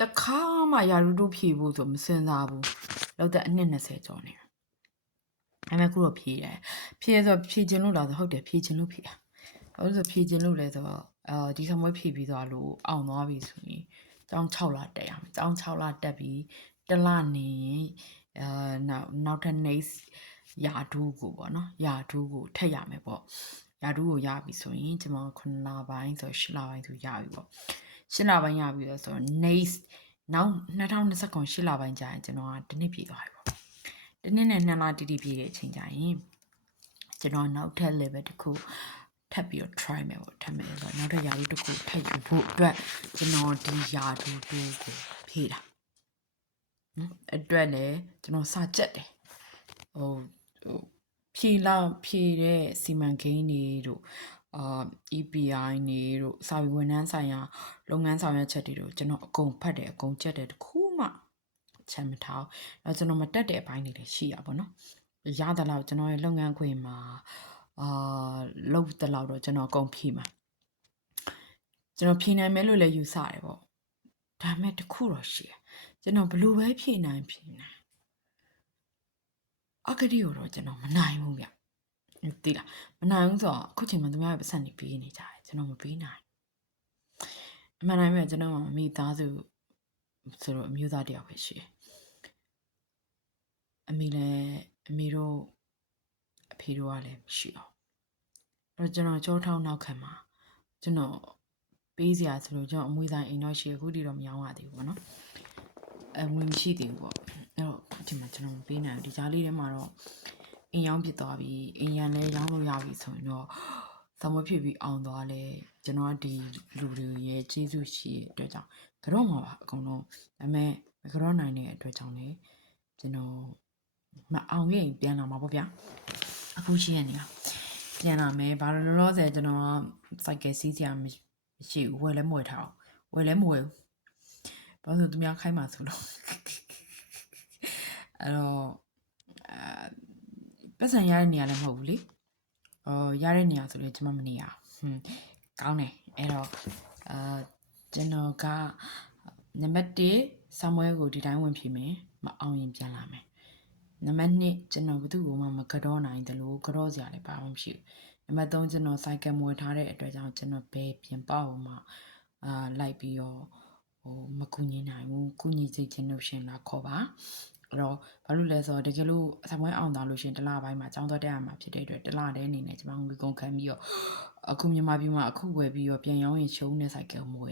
တခါမှယာရုတို့ဖြေဖို့ဆိုမစင်စားဘူးလောက်တဲ့အနှစ်20ကျော်နေဒါပေမဲ့ခုတော့ဖြေတယ်ဖြေဆိုဖြေခြင်းလို့လားဆိုဟုတ်တယ်ဖြေခြင်းလို့ဖြေတာဘာလို့ဆိုဖြေခြင်းလို့လဲဆိုတော့ဒီဆမွေးဖြေပြီးသွားလို့အောင်သွားပြီဆိုရင်ကျောင်း6လတက်ရမယ်ကျောင်း6လတက်ပြီးတစ်လနေရင်နောက်ထပ် next ယာဒူးကိုပေါ့နော်ယာဒူးကိုထပ်ရမယ်ပေါ့ယာဒူးကိုရပြီဆိုရင်ကျွန်တော်9လပိုင်းဆို10လပိုင်းဆိုရပြီပေါ့10လပိုင်းရပြီဆိုတော့ next နောက်2029 10လပိုင်းကြာရင်ကျွန်တော်ကတစ်နှစ်ပြည့်သွားပြီပေါ့တစ်နှစ်နဲ့2လတိတိပြည့်တဲ့အချိန်ကြာရင်ကျွန်တော်နောက်ထပ် level တစ်ခုထပ်ပြီးတော့ try မယ်ပေါ့ထပ်မယ်ဆိုတော့နောက်ထပ်ယာဒူးတစ်ခုထပ်ယူဖို့အတွက်ကျွန်တော်ဒီယာဒူးကိုဖြည့်တာအတွက်လည်းကျွန်တော်စာကြက်တယ်ဖြည့်တဲ့စီမံကိန်းတွေတို့EPI တွေတို့စာပေဝန်ထမ်းဆိုင်ရာလုပ်ငန်းဆောင်ရွက်ချက်တွေတို့ကျွန်တော်အကုန်ဖတ်တယ်အကုန်ကြက်တယ်တခုမှချက်မထားဘူးကျွန်တော်မတက်တဲ့အပိုင်းတွေလည်းရှိရပါတော့ရသလောက်ကျွန်တော်ရဲ့လုပ်ငန်းခွင်မှာလုပ်တဲ့လောက်တော့ကျွန်တော်အကုန်ဖြည့်မှာကျွန်တော်ဖြည့်နိုင်မယ်လို့လည်းယူဆတယ်ပေါ့ဒါပေမဲ့တခုတော့ရှိတယ်ကျွန်တော်ဘလို့ပဲဖြည့်နိုင်အကတိကိုတော့ကျွန်တော်မနိုင်ဘူးဗျသိလားမနိုင်ဘူးဆိုတော့အခုချိန်မှာသူများရဲ့ပတ်စံနေပေးနေကြတယ်ကျွန်တော်မပေးနိုင်အမှန်တိုင်းပဲကျွန်တော်မိသားစုဆိုတော့အမျိုးသားတယောက်ပဲရှိတယ်အမေတို့အဖေတို့ကလည်းမရှိအောင်အဲ့တော့ကျွန်တော်ကြောထောင်းနောက်ခံမှာကျွန်တော်ပေးစရာဆိုလို့ကျွန်တော်အမွေဆိုင်အိမ်တော့ရှိအခုတည်းတော့မရောင်းရသေးဘူးပေါ့နော်ငွေမရှိသေးဘူးပေါ့အဲ့တော့အခုချိန်မှာကျွန်တော်မပေးနိုင်ဘူးဒီကြားလေးထဲမှာတော့အိမ်ရောင်းဖြစ်သွားပြီအိမ်ရန်လည်းရောင်းလို့ရပြီဆိုရင်တော့သမွေးဖြစ်ပြီးအောင်သွားလဲကျွန်တော်ဒီလူတွေရဲ့ကျေးဇူးရှိတဲ့အတွက်ကြောင့်ကတော့မှာပါအကုန်လုံးဒါပေမဲ့မကတော့နိုင်တဲ့အတွက်ကြောင့်လည်းကျွန်တော်မအောင်ရင်ပြန်လာမှာပေါ့ဗျာအခုရှိရနေတာပြန်လာမယ်ဘာလို့လောဆယ်ကျွန်တော်စိုက်ကယ်စီးစရာမရှိဘူးဝယ်လည်းမဝယ်ထားအောင်ဝယ်လည်းမဝယ်ဘူးဘာလို့သူများခိုင်းမှာဆိုလို့အဲ့တော့ပတ်စံရတဲ့နေရာလည်းမဟုတ်ဘူးလေရတဲ့နေရာဆိုလည်းကျွန်မမနေရကောင်းတယ်အဲ့တော့ကျွန်တော်ကနံပါတ်1ဆမ်ဝဲကိုဒီတိုင်းဝင်ဖြေမယ်မအောင်ရင်ပြန်လာမယ်နံပါတ်2ကျွန်တော်ဘယ်သူ့ကိုမှမကတော့နိုင်တယ်လို့ကတော့စရာလည်းဘာမှမရှိဘူးနံပါတ်3ကျွန်တော်စိုက်ကယ်မွေထားတဲ့အတွက်ကြောင့်ကျွန်တော်ဘယ်ပြင်ပအောင်မှလိုက်ပြီးတော့မကူညီနိုင်ဘူးကူညီစိတ်ချင်းလို့ရှင်လာခေါ်ပါအဲ့တော့ဘာလို့လဲဆိုတော့တကယ်လို့ဆမ်ဝဲအောင်သွားလို့ရှင်တစ်လပိုင်းမှာចောင်းသွားတက်ရမှာဖြစ်တဲ့အတွက်တစ်လတည်းအနေနဲ့ကျွန်မငွေကုန်ခံပြီးတော့အခုမြန်မာပြည်မှာအခုဝယ်ပြီးတော့ပြန်ရောင်းရင်ရှုံးတဲ့စိုက်ကယ်မွေ